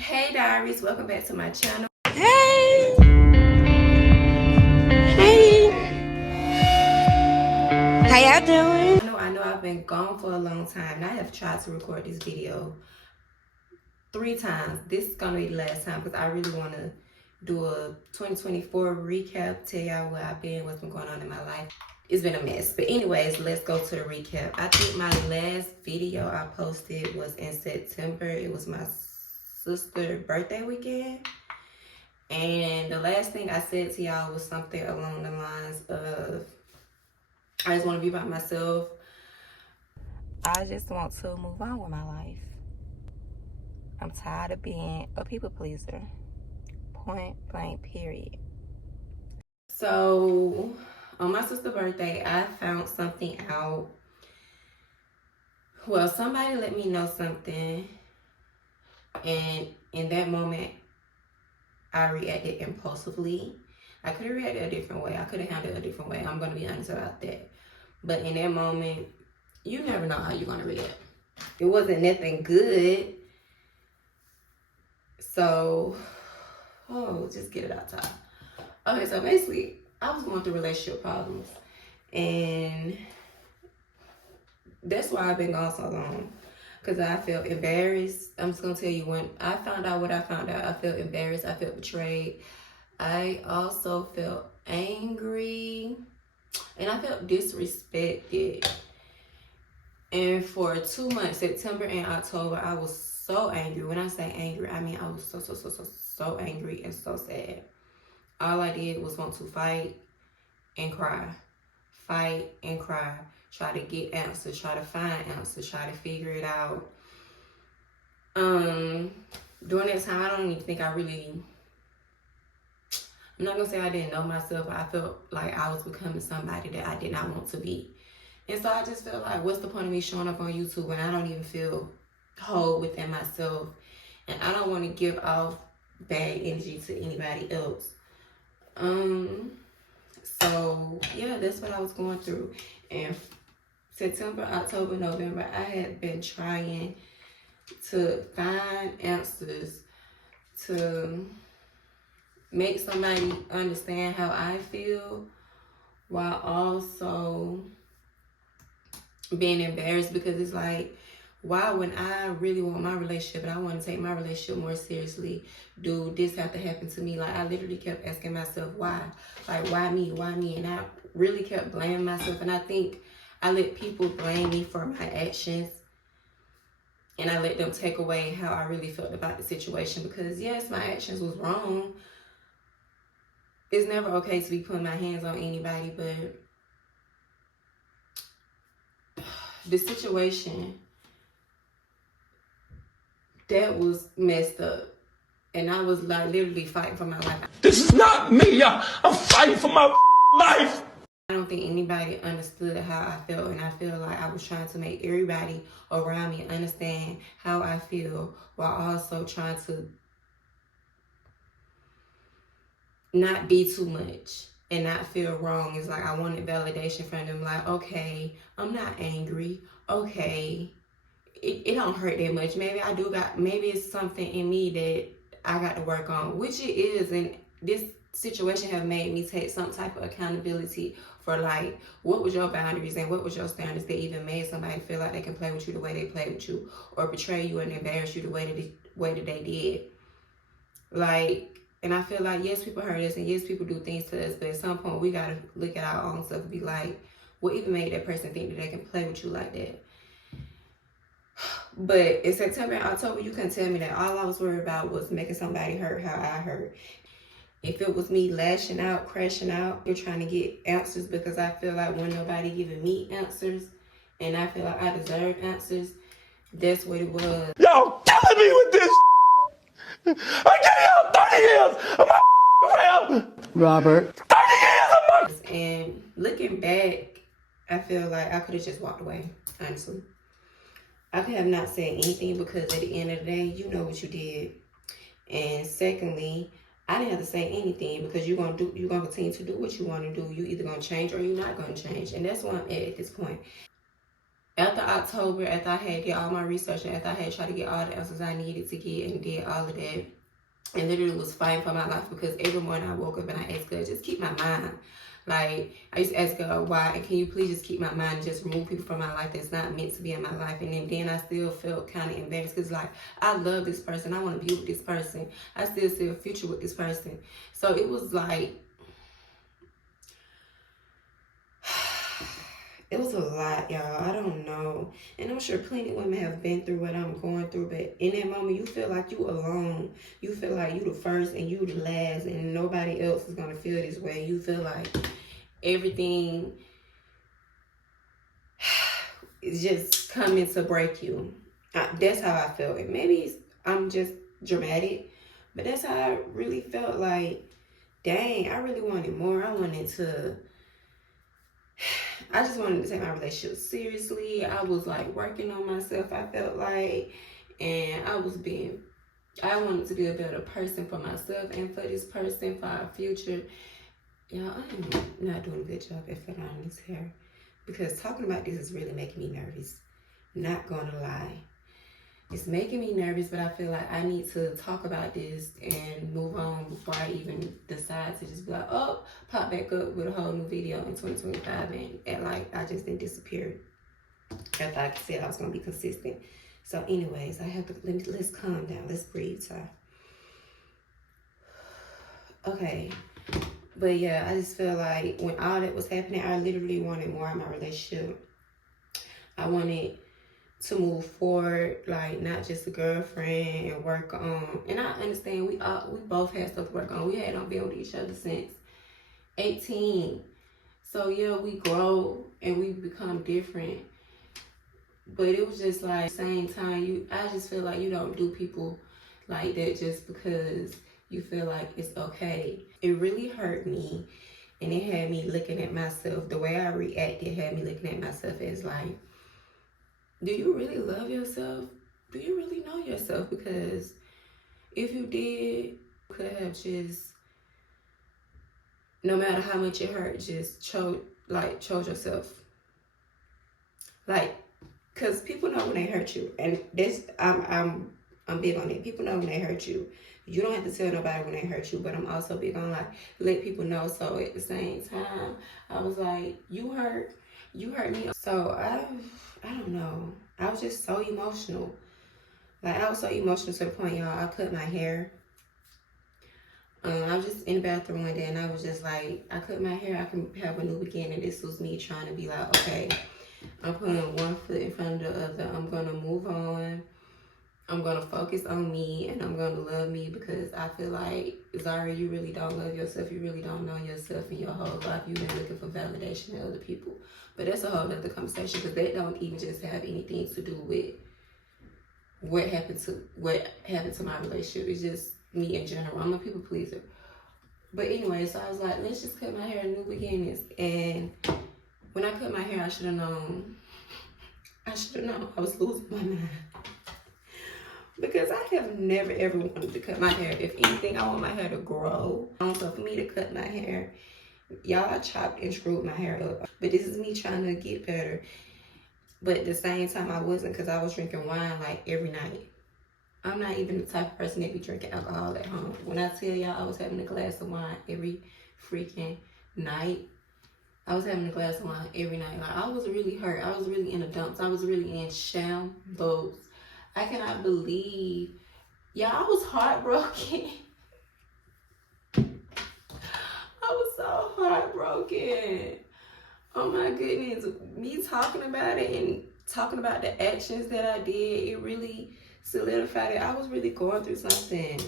Hey Diaries, welcome back to my channel. Hey! Hey! How y'all doing? I know I've been gone for a long time and I have tried to record this video 3 times. This is gonna be the last time because I really want to do a 2024 recap, tell y'all where I've been, what's been going on in my life. It's been a mess. But anyways, let's go to the recap. I think my last video I posted was in September. It was my sister's birthday weekend. And the last thing I said to y'all was something along the lines of, I just want to be by myself. I just want to move on with my life. I'm tired of being a people pleaser. Point blank, period. So, on my sister's birthday, I found something out. Well, somebody let me know something. And in that moment, I reacted impulsively. I could have reacted a different way. I could have handled it a different way. I'm going to be honest about that. But in that moment, you never know how you're going to react. It wasn't nothing good. So, just get it out top. Okay, so basically, I was going through relationship problems. And that's why I've been gone so long. Because I felt embarrassed. I'm just going to tell you, when I found out what I found out, I felt embarrassed. I felt betrayed. I also felt angry. And I felt disrespected. And for 2 months, September and October, I was so angry. When I say angry, I mean I was so angry and so sad. All I did was want to fight and cry. Fight and cry. Try to get answers. Try to find answers. Try to figure it out. During that time, I don't even think I'm not going to say I didn't know myself, but I felt like I was becoming somebody that I did not want to be. And so I just felt like, what's the point of me showing up on YouTube when I don't even feel whole within myself? And I don't want to give off bad energy to anybody else. So, yeah, that's what I was going through. And September, October, November, I had been trying to find answers to make somebody understand how I feel while also being embarrassed, because it's like, why, when I really want my relationship and I want to take my relationship more seriously, do this have to happen to me? Like, I literally kept asking myself, why? Like, why me? Why me? And I really kept blaming myself. And I think I let people blame me for my actions. And I let them take away how I really felt about the situation. Because, yes, my actions was wrong. It's never okay to be putting my hands on anybody, but the situation, that was messed up. And I was like literally fighting for my life. This is not me. I'm fighting for my life. I don't think anybody understood how I felt. And I feel like I was trying to make everybody around me understand how I feel, while also trying to not be too much and not feel wrong. It's like I wanted validation from them. Like, okay, I'm not angry. Okay, it don't hurt that much. Maybe it's something in me that I got to work on, which it is. And this situation have made me take some type of accountability for, like, what was your boundaries and what was your standards that even made somebody feel like they can play with you the way they play with you, or betray you and embarrass you the way that they did. Like, and I feel like, yes, people hurt us and yes, people do things to us, but at some point we gotta look at our own self and be like, what even made that person think that they can play with you like that? But in September and October, you couldn't tell me that. All I was worried about was making somebody hurt how I hurt. If it was me lashing out, crashing out, you're trying to get answers because I feel like when nobody giving me answers and I feel like I deserve answers, that's what it was. Y'all killing me with this. I gave y'all 30 years of my career. Robert. 30 years of my... And looking back, I feel like I could have just walked away, honestly. I could have not said anything because at the end of the day, you know what you did. And secondly, I didn't have to say anything because you're gonna continue to do what you want to do. You either gonna change or you're not gonna change. And that's where I'm at this point. after October, after I had did all my research and after I had tried to get all the answers I needed to get and did all of that, and literally was fighting for my life because every morning I woke up and I asked God, just keep my mind. Like, I used to ask God, why? And can you please just keep my mind and just remove people from my life that's not meant to be in my life? And then I still felt kind of embarrassed because, like, I love this person. I want to be with this person. I still see a future with this person. So it was like, it was a lot, y'all. I don't know. And I'm sure plenty of women have been through what I'm going through. But in that moment, you feel like you alone. You feel like you the first and you the last. And nobody else is going to feel this way. You feel like everything is just coming to break you. That's how I felt. And maybe I'm just dramatic. But that's how I really felt. Like, dang, I really wanted more. I just wanted to take my relationship seriously. I was like working on myself, I felt like, and I wanted to be a better person for myself and for this person, for our future. Y'all, I'm not doing a good job at filling on this hair because talking about this is really making me nervous. Not gonna lie. It's making me nervous, but I feel like I need to talk about this and move on before I even decide to just be like, oh, pop back up with a whole new video in 2025 and act like I just didn't disappear after I said I was going to be consistent. So anyways, let's calm down. Let's breathe, so. Okay. But yeah, I just feel like when all that was happening, I literally wanted more in my relationship. I wanted to move forward, like not just a girlfriend and work on. And I understand we both had stuff to work on. We had on been with each other since 18. So yeah, we grow and we become different. But it was just like at the same time, I just feel like you don't do people like that just because you feel like it's okay. It really hurt me, and it had me looking at myself. The way I reacted had me looking at myself as like, do you really love yourself? Do you really know yourself? Because if you did, you could have just, no matter how much it hurt, just chose yourself. Like, cause people know when they hurt you, and this I'm big on it. People know when they hurt you. You don't have to tell nobody when they hurt you, but I'm also big on like let people know. So at the same time, I was like, you hurt me. So I don't know. I was just so emotional. Like I was so emotional to the point, y'all, I cut my hair. I was just in the bathroom one day and I was just like, I cut my hair, I can have a new beginning. This was me trying to be like, okay, I'm putting one foot in front of the other. I'm gonna move on. I'm gonna focus on me and I'm gonna love me because I feel like, Zari, you really don't love yourself. You really don't know yourself in your whole life. You've been looking for validation in other people. But that's a whole nother conversation because that don't even just have anything to do with what happened to my relationship. It's just me in general. I'm a people pleaser. But anyway, so I was like, let's just cut my hair, new beginnings. And when I cut my hair, I should have known I was losing my mind. Because I have never ever wanted to cut my hair. If anything, I want my hair to grow. So for me to cut my hair, y'all, I chopped and screwed my hair up. But this is me trying to get better. But at the same time, I wasn't because I was drinking wine like every night. I'm not even the type of person that be drinking alcohol at home. When I tell y'all I was having a glass of wine every freaking night, I was having a glass of wine every night. Like, I was really hurt. I was really in a dumps. I was really in shambles. I cannot believe. Y'all, I was heartbroken. I was so heartbroken. Oh my goodness. Me talking about it and talking about the actions that I did, it really solidified it. I was really going through something.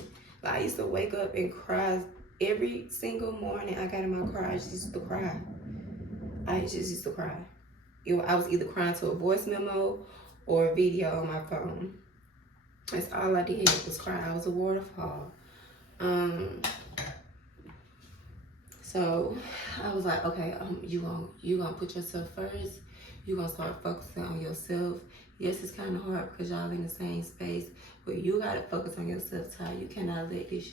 Like, I used to wake up and cry every single morning. I got in my car, I just used to cry. I just used to cry. I was either crying to a voice memo or a video on my phone. That's all I did was cry. I was a waterfall. So I was like, okay, you gonna put yourself first. You gonna start focusing on yourself. Yes, it's kind of hard because y'all in the same space, but you gotta focus on yourself, Ty. You cannot let this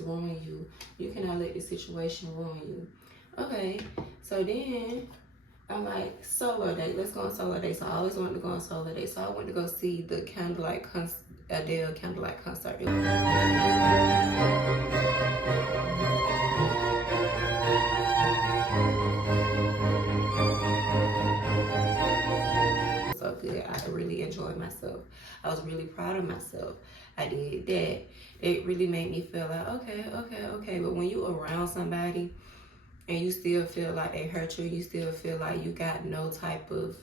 ruin you. You cannot let this situation ruin you. Okay, so then I'm like, solo date, let's go on solo date. So I always wanted to go on solo date. So I went to go see the Adele candlelight concert. It was so good. I really enjoyed myself. I was really proud of myself. I did that. It really made me feel like, okay. But when you around somebody and you still feel like they hurt you, you still feel like you got no type of,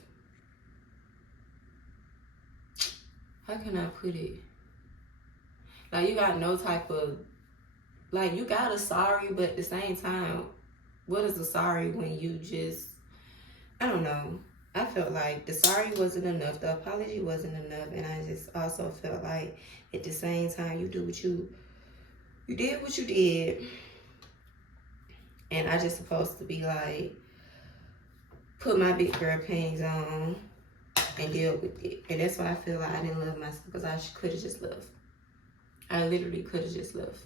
how can I put it? Like you got no type of, like you got a sorry, but at the same time, what is a sorry when you just, I don't know. I felt like the sorry wasn't enough, the apology wasn't enough, and I just also felt like at the same time you did what you did, and I just supposed to be like, put my big girl panties on and deal with it. And that's why I feel like I didn't love myself, because I could have just left. I literally could have just left.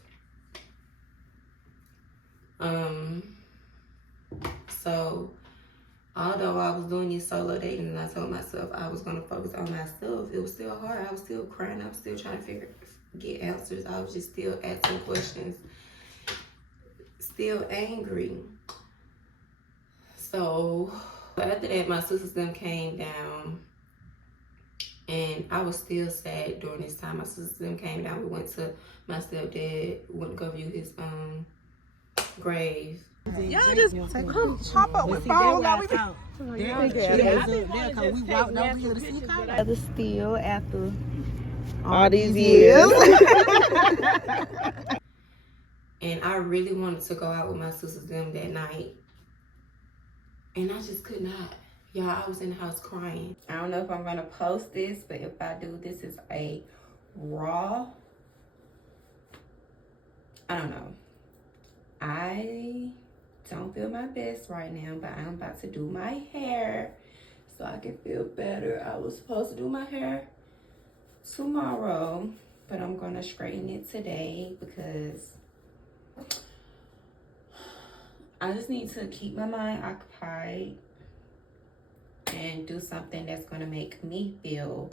So although I was doing this solo dating and I told myself I was gonna focus on myself, it was still hard. I was still crying. I was still trying to get answers. I was just still asking questions, still angry. So after that, my sisters them came down, and I was still sad during this time. My sisters them came down. We went to my stepdad. We went to go view his grave. Y'all just come pop up with phones. Now we walked over here to see Other still after all these years. And I really wanted to go out with my sisters them that night, and I just could not. Y'all, I was in the house crying. I don't know if I'm gonna post this, but if I do, this is a raw. I don't know. I don't feel my best right now, but I'm about to do my hair so I can feel better. I was supposed to do my hair tomorrow, but I'm gonna straighten it today because I just need to keep my mind occupied and do something that's gonna make me feel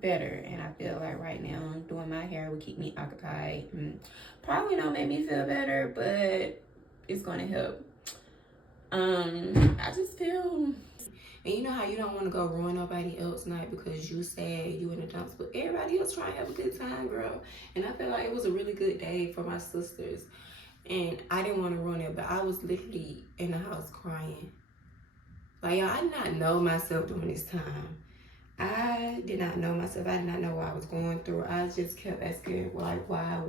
better. And I feel like right now doing my hair will keep me occupied. Probably don't make me feel better, but it's gonna help. I just feel, and you know how you don't want to go ruin nobody else's night because you sad, you in the dumps, but everybody else trying to have a good time, girl. And I feel like it was a really good day for my sisters, and I didn't want to ruin it, but I was literally in the house crying. Like, y'all, I did not know myself during this time. I did not know myself. I did not know what I was going through. I just kept asking, like, why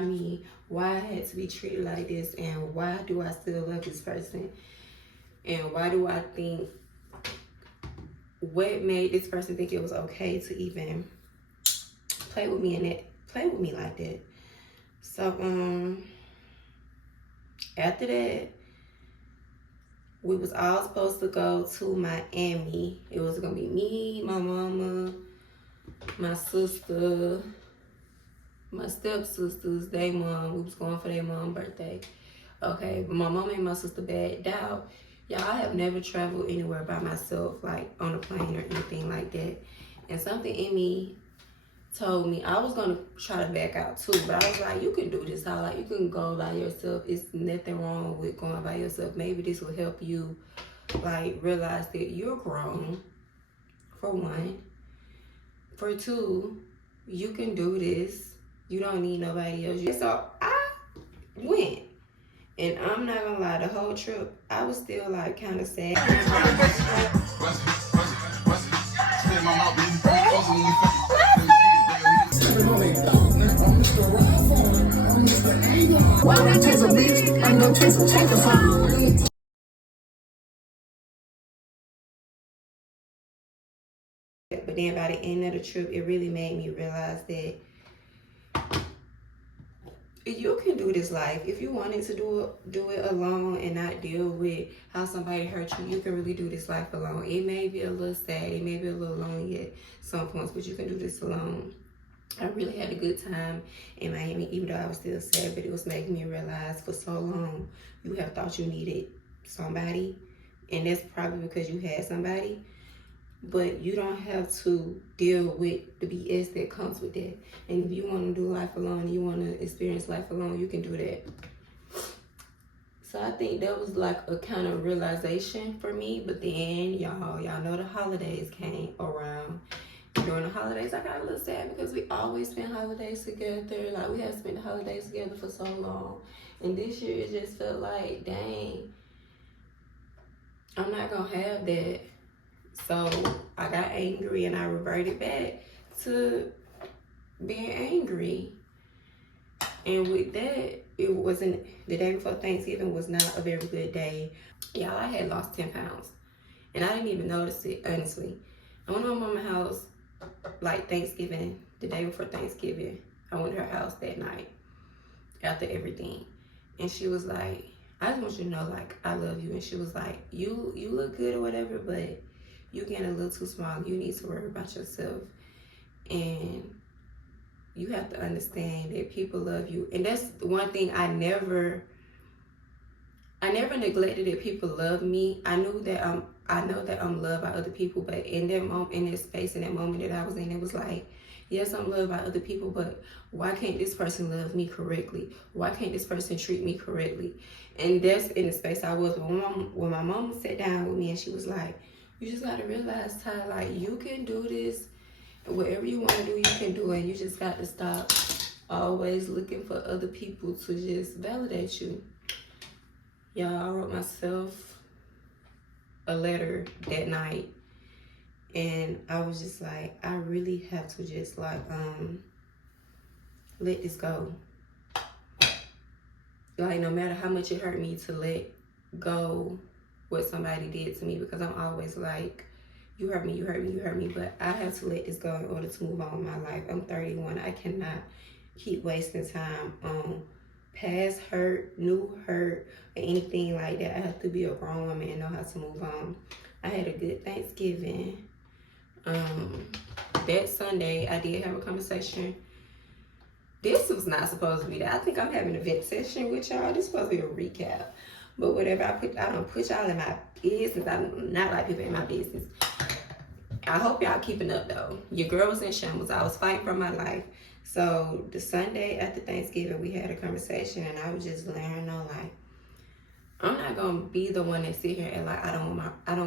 me? Why I had to be treated like this? And why do I still love this person? And why do I think, what made this person think it was okay to even play with me like that? So, after that, we was all supposed to go to Miami. It was gonna be me, my mama, my sister, my stepsisters, they mom. We was going for their mom's birthday. Okay, but my mom and my sister backed out. Y'all, I have never traveled anywhere by myself, like on a plane or anything like that. And something in me told me I was gonna try to back out too, but I was like, you can do this. How, like, you can go by yourself. It's nothing wrong with going by yourself. Maybe this will help you, like, realize that you're grown, for one. For two, you can do this. You don't need nobody else. So I went, and I'm not gonna lie, the whole trip I was still like kind of sad. But then by the end of the trip, it really made me realize that you can do this life. If you wanted to do it alone and not deal with how somebody hurt you, you can really do this life alone. It may be a little sad, it may be a little lonely at some points, but you can do this alone. I really had a good time in Miami, even though I was still sad, but it was making me realize for so long you have thought you needed somebody, and that's probably because you had somebody. But you don't have to deal with the BS that comes with that. And if you want to do life alone, you want to experience life alone, you can do that. So I think that was like a kind of realization for me. But then y'all know the holidays came around. During the holidays, I got a little sad because we always spend holidays together. Like, we have spent the holidays together for so long. And this year, it just felt like, dang, I'm not going to have that. So I got angry and I reverted back to being angry. And with that, it wasn't, the day before Thanksgiving was not a very good day. Y'all, I had lost 10 pounds. And I didn't even notice it, honestly. I went to my mama's house, like Thanksgiving, the day before Thanksgiving. I went to her house that night after everything. And she was like, I just want you to know, like, I love you. And she was like, you look good or whatever, but you getting a little too small. You need to worry about yourself. And you have to understand that people love you. And that's one thing I never neglected, that people love me. I know that I'm loved by other people, but in that moment, in that space, in that moment that I was in, it was like, yes, I'm loved by other people, but why can't this person love me correctly? Why can't this person treat me correctly? And that's in the space I was. When my mom sat down with me and she was like, you just gotta realize, Ty, like, you can do this. Whatever you want to do, you can do it. You just got to stop always looking for other people to just validate you. Y'all, I wrote myself a letter that night, and I was just like, I really have to just like let this go. Like, no matter how much it hurt me to let go what somebody did to me, because I'm always like, you hurt me, you hurt me, you hurt me, but I have to let this go in order to move on with my life. I'm 31. I cannot keep wasting time on past hurt, new hurt, or anything like that. I have to be a grown woman and know how to move on. I had a good Thanksgiving. That Sunday, I did have a conversation. This was not supposed to be that. I think I'm having a vent session with y'all. This is supposed to be a recap. But whatever, I don't put y'all in my business. I do not like people in my business. I hope y'all keeping up though. Your girl was in shambles. I was fighting for my life. So the Sunday after Thanksgiving, we had a conversation, and I was just letting her know, like, I'm not gonna be the one that sit here and like, I don't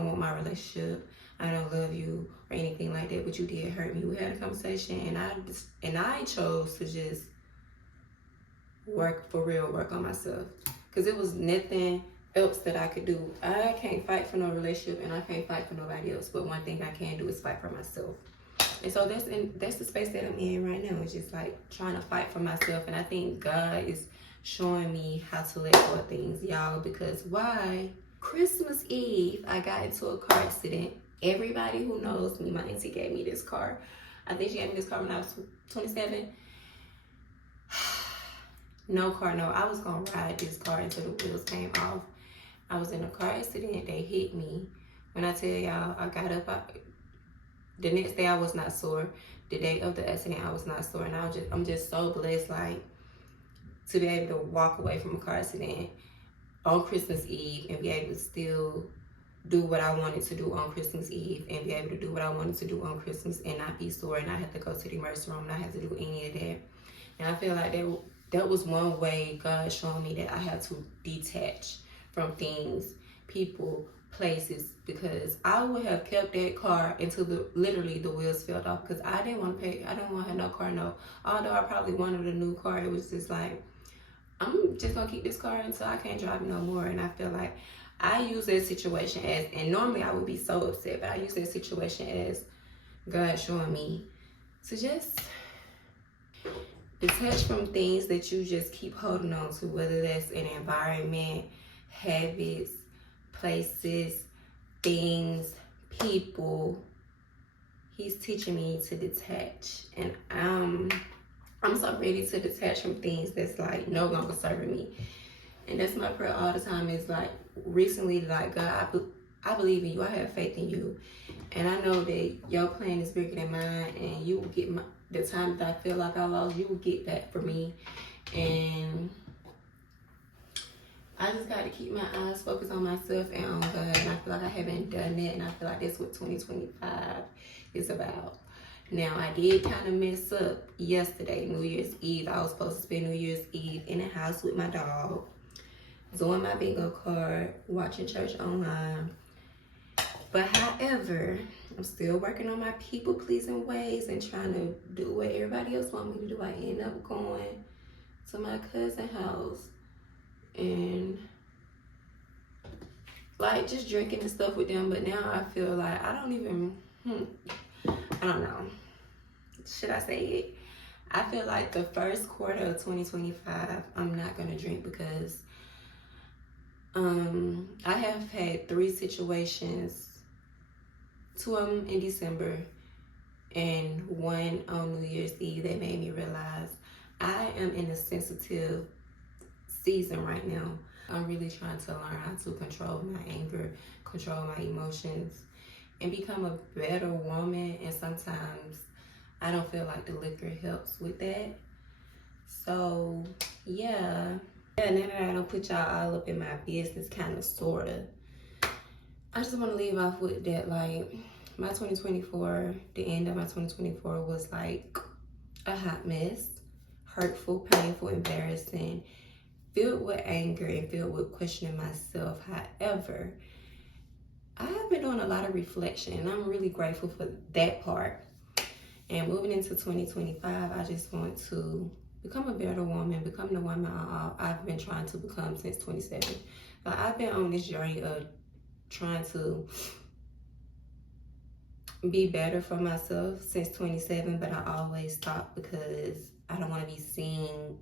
want my relationship. I don't love you or anything like that. But you did hurt me. We had a conversation, and I chose to just work on myself, because it was nothing else that I could do. I can't fight for no relationship, and I can't fight for nobody else. But one thing I can do is fight for myself. And so that's the space that I'm in right now. It's just like trying to fight for myself. And I think God is showing me how to let go of things, y'all. Because why? Christmas Eve, I got into a car accident. Everybody who knows me, my auntie gave me this car. I think she gave me this car when I was 27. No car, no. I was gonna ride this car until the wheels came off. I was in a car accident. They hit me. When I tell y'all, I got up. The next day I was not sore. The day of the accident I was not sore, and I'm just so blessed, like, to be able to walk away from a car accident on Christmas Eve and be able to still do what I wanted to do on Christmas Eve, and be able to do what I wanted to do on Christmas and not be sore and not have to go to the emergency room, not have to do any of that. And I feel like that was one way God showing me that I have to detach from things, people, places, because I would have kept that car until literally the wheels fell off, because I didn't want to pay. I didn't want to have no car, no. Although I probably wanted a new car, it was just like, I'm just gonna keep this car until I can't drive it no more. And I feel like I use that situation as, and normally I would be so upset, but I use that situation as God showing me to just detach from things that you just keep holding on to, whether that's an environment, habits, places, things, people. He's teaching me to detach, and I'm so ready to detach from things that's like no longer serving me. And that's my prayer all the time, is like, recently, like, God, I believe in you. I have faith in you, and I know that your plan is bigger than mine, and you will get the time that I feel like I lost, you will get back for me. And I just got to keep my eyes focused on myself and on God. And I feel like I haven't done that. And I feel like that's what 2025 is about. Now, I did kind of mess up yesterday, New Year's Eve. I was supposed to spend New Year's Eve in the house with my dog, doing my bingo card, watching church online. But however, I'm still working on my people-pleasing ways and trying to do what everybody else wants me to do. I end up going to my cousin's house and like just drinking and stuff with them. But now I feel like I don't even, I don't know. Should I say it? I feel like the first quarter of 2025, I'm not gonna drink because I have had 3 situations, 2 of them in December and 1 on New Year's Eve, that made me realize I am in a sensitive season right now. I'm really trying to learn how to control my anger, control my emotions, and become a better woman. And sometimes I don't feel like the liquor helps with that. So yeah, now that I don't put y'all all up in my business, kind of, sorta, I just want to leave off with that. Like, my 2024, the end of my 2024 was like a hot mess, hurtful, painful, embarrassing, filled with anger and filled with questioning myself. However, I have been doing a lot of reflection and I'm really grateful for that part. And moving into 2025, I just want to become a better woman, become the woman I've been trying to become since 27. I've been on this journey of trying to be better for myself since 27, but I always stop because I don't want to be seen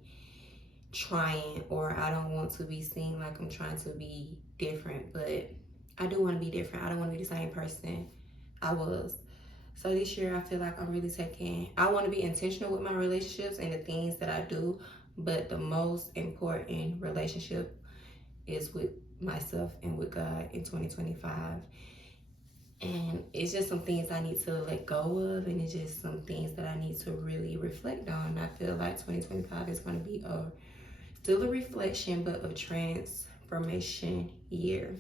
trying, or I don't want to be seen like I'm trying to be different. But I do want to be different. I don't want to be the same person I was. So this year I feel like I'm really I want to be intentional with my relationships and the things that I do, but the most important relationship is with myself and with God in 2025. And it's just some things I need to let go of, and it's just some things that I need to really reflect on. I feel like 2025 is going to be still a reflection, but a transformation year.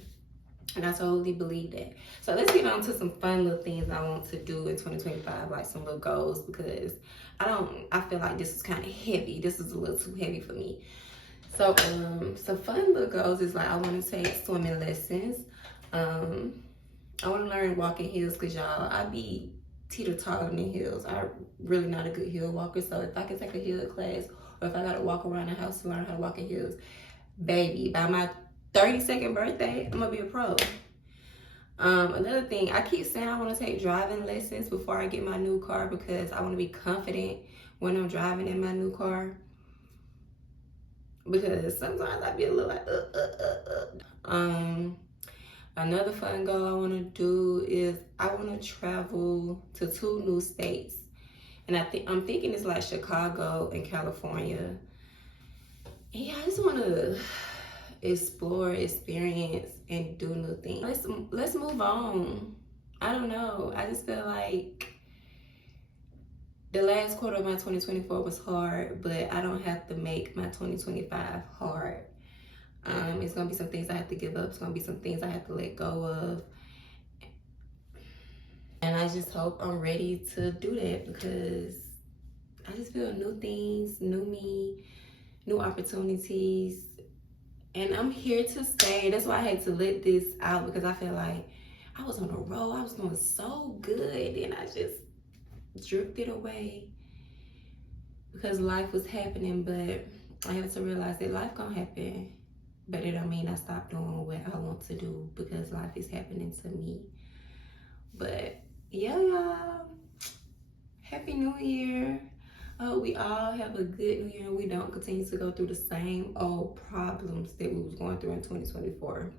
And I totally believe that. So let's get on to some fun little things I want to do in 2025, like some little goals, because I feel like this is kind of heavy. This is a little too heavy for me. So some fun little goals is like I want to take swimming lessons. I want to learn walking heels, because y'all, I be teeter-tottering in heels. I'm really not a good heel walker. So if I can take a heel class, or if I got to walk around the house to learn how to walk in heels, baby, by my 32nd birthday, I'm gonna be a pro. Another thing, I keep saying I want to take driving lessons before I get my new car, because I want to be confident when I'm driving in my new car, because sometimes I be a little like Another fun goal I want to do is I want to travel to 2 new states, and I'm thinking it's like Chicago and California. Yeah, I just want to explore, experience, and do new things. Let's move on. I don't know. I just feel like the last quarter of my 2024 was hard, but I don't have to make my 2025 hard. It's gonna be some things I have to give up. It's gonna be some things I have to let go of. And I just hope I'm ready to do that, because I just feel new things, new me, new opportunities. And I'm here to stay. That's why I had to let this out, because I feel like I was on a roll. I was doing so good, and I just drifted away because life was happening. But I have to realize that life gonna happen, but it don't mean I stop doing what I want to do, because life is happening to me. But yeah, y'all, Happy New Year. I hope we all have a good new year and we don't continue to go through the same old problems that we was going through in 2024.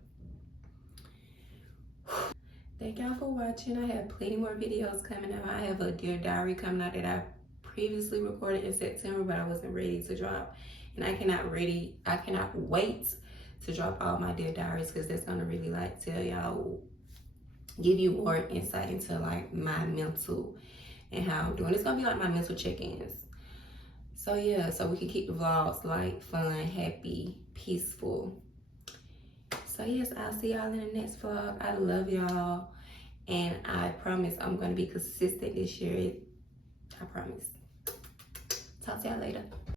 Thank y'all for watching. I have plenty more videos coming out. I have a Dear Diary coming out that I previously recorded in September, but I wasn't ready to drop. And I cannot wait to drop all my Dear Diaries, because that's gonna really like tell y'all, give you more insight into like my mental and how I'm doing. It's gonna be like my mental check-ins. So yeah, so we can keep the vlogs light, fun, happy, peaceful. So yes, I'll see y'all in the next vlog. I love y'all. And I promise I'm going to be consistent this year. I promise. Talk to y'all later.